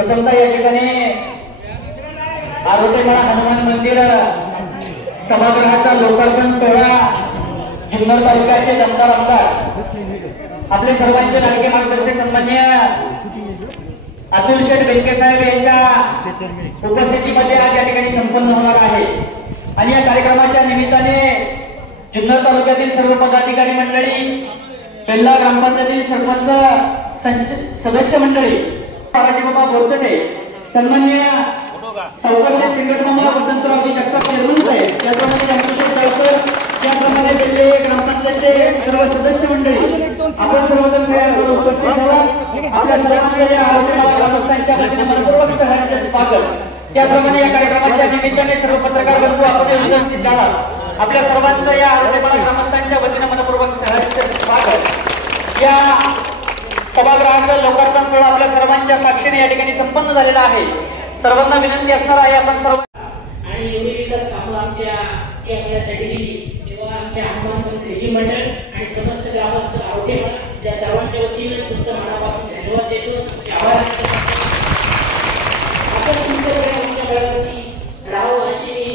प्रथमतः या ठिकाणी आरोटेमाळा हनुमान मंदिर सभागृहाचा लोकार्पण सोहळा जुन्नर तालुक्याचे दमदार आमदार आपले सर्वांचे लाडके मार्गदर्शक सन्माननीय अतुल शेठ बेनके साहेब यांच्या उपस्थितीमध्ये आज या ठिकाणी संपन्न होणार आहे। आणि या कार्यक्रमाच्या निमित्ताने जुन्नर तालुक्यातील सर्व पदाधिकारी मंडळी, पेल्ला ग्रामपंचायतीतील सरपंच सदस्य मंडळी, बाबा बोरचटे, सन्माननीय सावकारशेठ संघटना वसंतरावजी जगताप चेअरमन साहेब, त्याचप्रमाणे अमृतशेठ सावकर, त्याप्रमाणे पेल्ले ग्रामपंचायतीचे सर्व सदस्य मंडळी, आपण सर्वजण वेळेवर उपस्थित व्हावा। आपल्या सर्वांच्या आरोग्याला ग्रामस्थांच्या वतीने मनपूर्वक सहर्ष स्वागत। त्याप्रमाणे या कार्यक्रमाच्या निमित्ताने सर्व पत्रकार बंधू आपण उपस्थित झाला, आपल्या सर्वांचं या आरोग्यमाळा ग्रामस्थांच्या वतीने मनपूर्वक सहर्ष स्वागत। या सभागृहाचं लोकार्पण सोहळा आपल्या सर्वांच्या साक्षीने या ठिकाणी संपन्न झालेला आहे। सर्वांना विनंती असणार आहे आपण सर्व आणि एवढी विकास कामं आमच्या आपल्यासाठी तेव्हा आमच्या हनुमान मंत्री मंडळ आणि समस्त ग्रामस्थ आरोग्यमाळा या सर्वांच्या वतीने तुमचं मनापासून धन्यवाद देतो, आभार व्यक्त करतो। आपण तुमच्याकडे आमच्या बळावरती राहावं अशी मी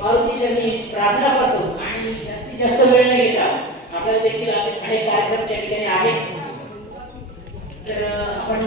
मारुतीचरणी प्रार्थना करतो। आणि जास्तीत जास्त वेळ न घेता आपल्याला देखील अनेक कार्यक्रम त्या ठिकाणी आहेत, तर आपण